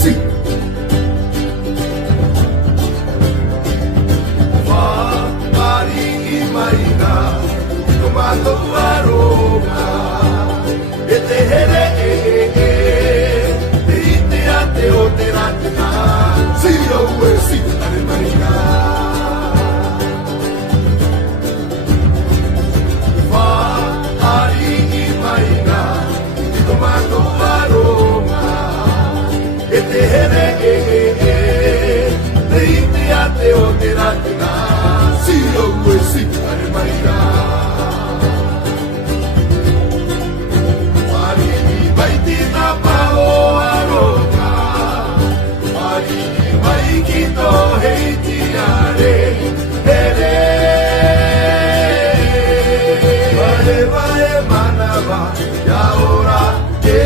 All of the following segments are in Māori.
si va maringi maina tomato aroma e te here te ite ate o te ratina si are maina va maringi maina tomato aroma e te here te ite ate o te ratina si are maina marini vai tina pao aroma marini vai kito heiti are here vai manava ya ora te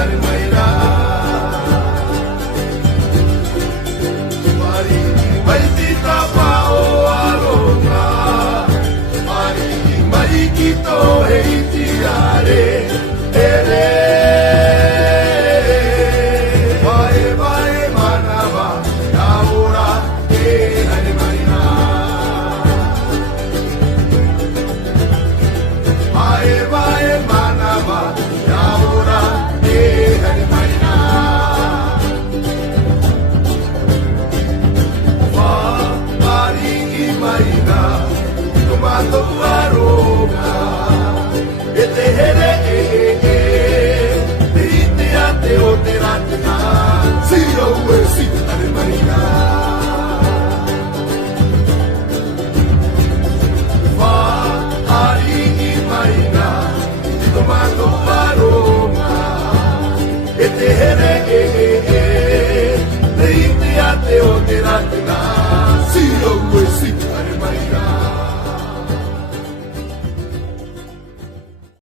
are maina Kito heiti are ere vai manava ahora que are maina vai